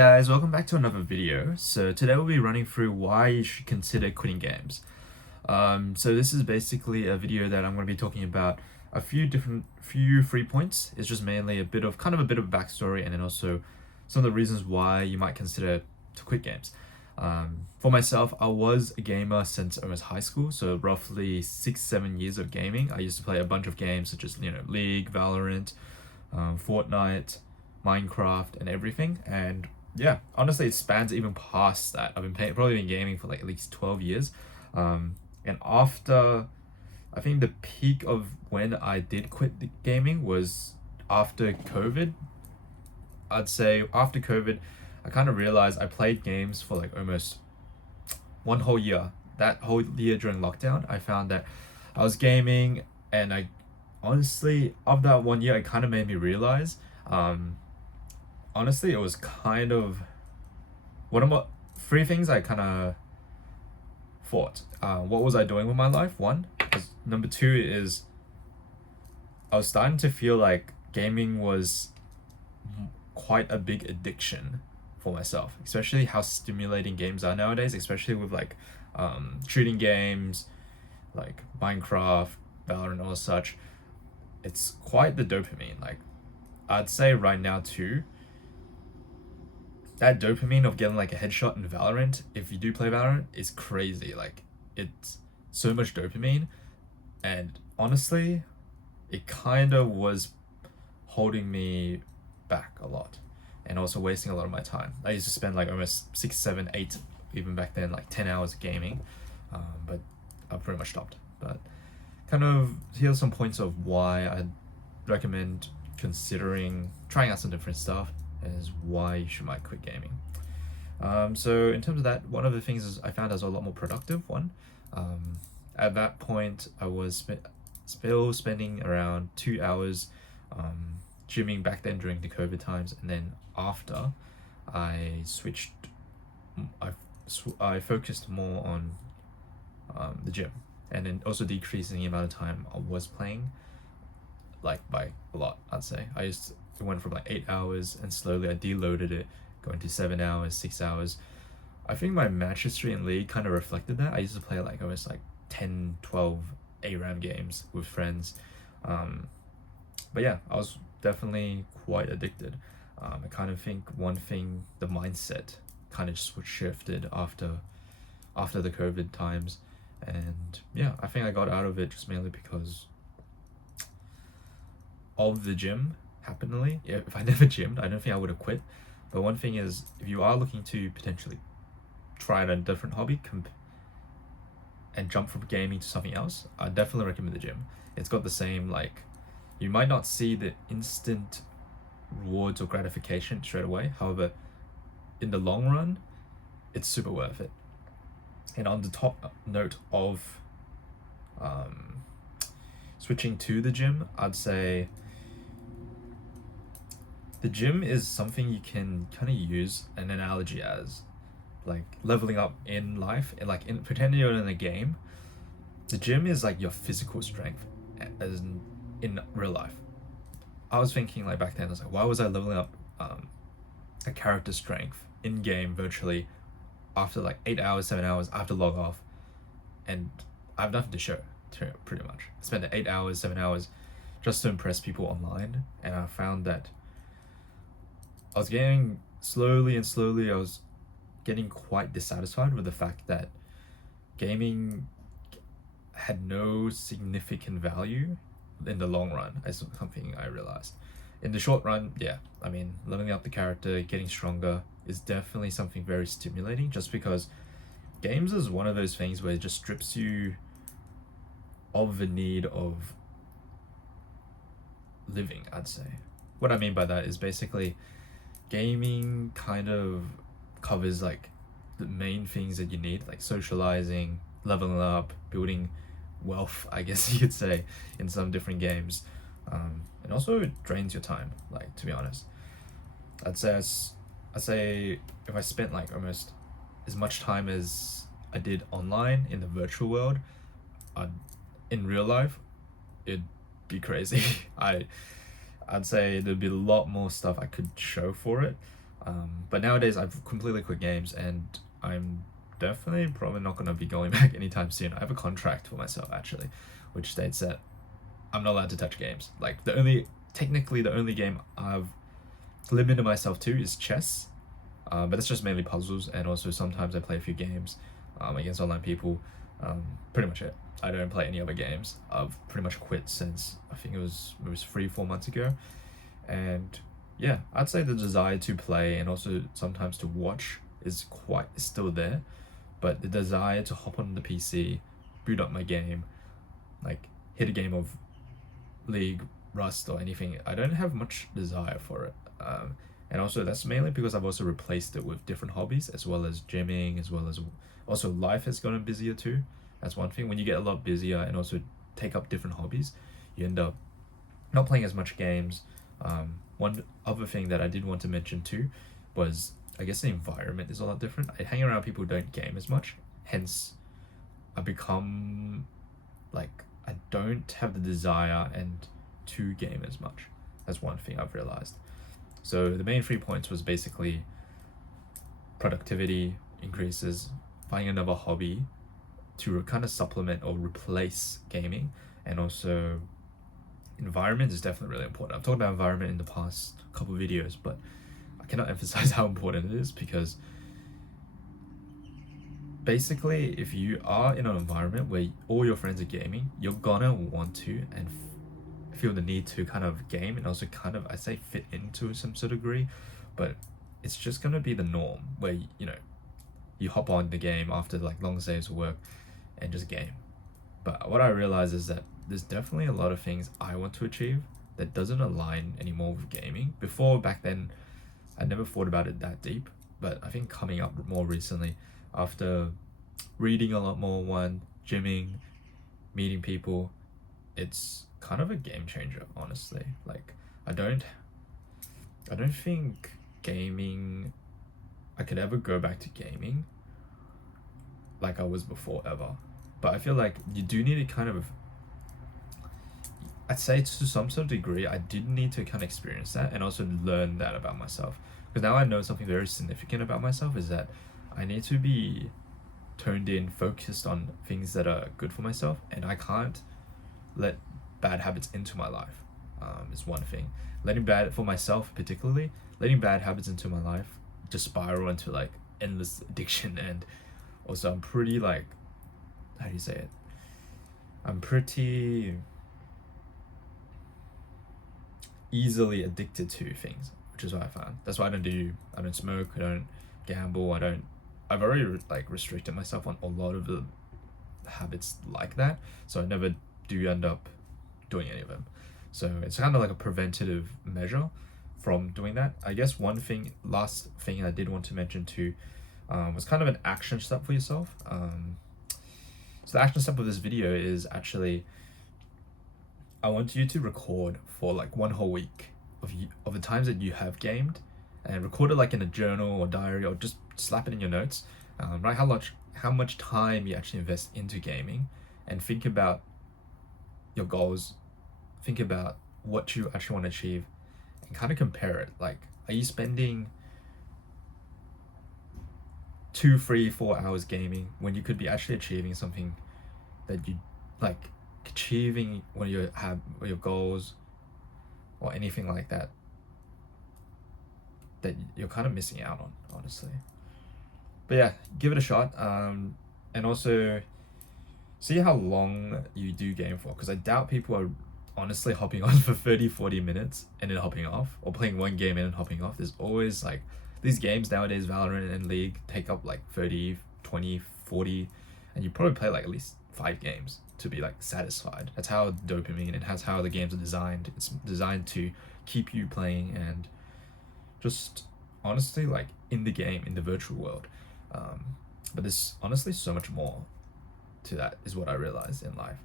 Guys, welcome back to another video. So today we'll be running through why you should consider quitting games. So this is basically a video that I'm going to be talking about a few free points. It's just mainly a bit of a bit of a backstory, and then also some of the reasons why you might consider to quit games. For myself, I was a gamer since almost high school, so roughly 6-7 years of gaming. I used to play a bunch of games such as League, Valorant, Fortnite, Minecraft, and everything. And yeah, honestly, it spans even past that. Probably been gaming for like at least 12 years. And after, I think the peak of when I did quit the gaming was after COVID. I'd say after COVID, I kind of realized I played games for like almost one whole year. That whole year during lockdown, I found that I was gaming, and I honestly, of that one year, it kind of made me realize, honestly, it was kind of one of my three things I kind of thought. What was I doing with my life? One. Number two is I was starting to feel like gaming was quite a big addiction for myself, especially how stimulating games are nowadays, especially with like shooting games like Minecraft, Valorant, or such. It's quite the dopamine. Like, I'd say right now too, that dopamine of getting like a headshot in Valorant, if you do play Valorant, is crazy. Like, it's so much dopamine, and honestly, it kind of was holding me back a lot, and also wasting a lot of my time. I used to spend like almost 6, 7, 8, even back then, like 10 hours gaming, but I pretty much stopped. But kind of here's some points of why I'd recommend considering trying out some different stuff, is why you might quit gaming. So in terms of that, one of the things is I found I was a lot more productive. At that point, I was still spending around 2 hours gymming back then during the COVID times, and then after I switched, I focused more on the gym, and then also decreasing the amount of time I was playing, like by a lot. I'd say it went from like 8 hours, and slowly I deloaded it, going to 7 hours, 6 hours. I think my match history in League kind of reflected that. I used to play like almost like 10, 12 ARAM games with friends. But yeah, I was definitely quite addicted. I kind of think one thing, the mindset kind of just shifted after the COVID times. And yeah, I think I got out of it just mainly because of the gym. Happily, yeah, if I never gymmed, I don't think I would have quit. But one thing is, if you are looking to potentially try out a different hobby and jump from gaming to something else, I definitely recommend the gym. It's got the same, like, you might not see the instant rewards or gratification straight away. However, in the long run, it's super worth it. And on the top note of switching to the gym, I'd say the gym is something you can kind of use an analogy as like leveling up in life, and like pretending you're in a game. The gym is like your physical strength, as in real life. I was thinking like back then, I was like, why was I leveling up a character strength in game virtually after like 8 hours, 7 hours? I have to log off, and I have nothing to show. Pretty much, I spent 8 hours, 7 hours just to impress people online, and I found that I was getting slowly and slowly. I was getting quite dissatisfied with the fact that gaming had no significant value in the long run, as something I realized. In the short run, yeah, I mean, leveling up the character, getting stronger is definitely something very stimulating, just because games is one of those things where it just strips you of the need of living, I'd say. What I mean by that is basically gaming kind of covers like the main things that you need, like socializing, leveling up, building wealth, I guess you could say, in some different games. And also it drains your time, like, to be honest. I'd say if I spent like almost as much time as I did online in the virtual world, I'd, in real life, it'd be crazy. I'd say there'd be a lot more stuff I could show for it. But nowadays I've completely quit games, and I'm definitely probably not going to be going back anytime soon. I have a contract for myself actually, which states that I'm not allowed to touch games. Like technically the only game I've limited myself to is chess, but it's just mainly puzzles, and also sometimes I play a few games against online people. Pretty much it. I don't play any other games. I've pretty much quit since I think it was 3-4 months ago, and yeah, I'd say the desire to play and also sometimes to watch is still there, but the desire to hop on the PC, boot up my game, like hit a game of League, Rust, or anything, I don't have much desire for it. And also that's mainly because I've also replaced it with different hobbies, as well as gymming, as well as also life has gotten busier too. That's one thing. When you get a lot busier and also take up different hobbies, you end up not playing as much games. One other thing that I did want to mention too was, I guess, the environment is a lot different. I hang around people who don't game as much, hence I become like, I don't have the desire and to game as much. That's one thing I've realized. So the main 3 points was basically productivity increases, finding another hobby to kind of supplement or replace gaming, and also environment is definitely really important. I've talked about environment in the past couple of videos, but I cannot emphasize how important it is, because basically if you are in an environment where all your friends are gaming, you're gonna want to and feel the need to kind of game, and also kind of, I say, fit into some sort of degree, but it's just gonna be the norm where you hop on the game after like long days of work and just game. But what I realize is that there's definitely a lot of things I want to achieve that doesn't align anymore with gaming. Before, back then, I never thought about it that deep, but I think coming up more recently, after reading a lot more, gymming, meeting people, it's kind of a game changer, honestly. Like, I don't think gaming, I could ever go back to gaming like I was before, ever. But I feel like you do need to kind of, I'd say to some sort of degree, I did need to kind of experience that and also learn that about myself. Because now I know something very significant about myself is that I need to be toned in, focused on things that are good for myself, and I can't let bad habits into my life. Is one thing. Letting bad, for myself particularly, letting bad habits into my life just spiral into like endless addiction. And also I'm pretty like, how do you say it? I'm pretty easily addicted to things, which is what I found. That's why I don't smoke, I don't gamble, I've already like restricted myself on a lot of the habits like that, so I never do end up doing any of them. So it's kind of like a preventative measure from doing that. I guess last thing I did want to mention too, was kind of an action step for yourself. So the action step of this video is actually, I want you to record for like 1 whole week of the times that you have gamed, and record it like in a journal or diary, or just slap it in your notes. Write how much time you actually invest into gaming, and think about your goals, think about what you actually want to achieve, and kind of compare it. Like, are you spending 2, 3, 4 hours gaming when you could be actually achieving something that you like, achieving one of your goals or anything like that you're kind of missing out on, honestly. But yeah, give it a shot, and also see how long you do game for, because I doubt people are honestly hopping on for 30-40 minutes and then hopping off, or playing one game and then hopping off. There's always like, these games nowadays, Valorant and League, take up like 30, 20, 40, and you probably play like at least 5 games to be like satisfied. That's how dopamine, and that's how the games are designed. It's designed to keep you playing and just honestly like in the game, in the virtual world. But there's honestly so much more to that, is what I realized in life.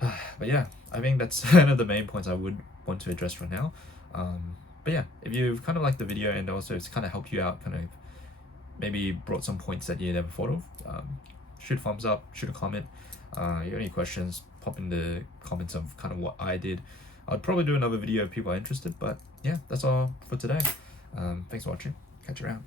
But yeah, I think that's kind of the main points I would want to address right now. But yeah, if you've kind of liked the video and also it's kind of helped you out, kind of maybe brought some points that you never thought of, shoot a thumbs up, shoot a comment. If you have any questions, pop in the comments of kind of what I did. I'd probably do another video if people are interested, but yeah, that's all for today. Thanks for watching. Catch you around.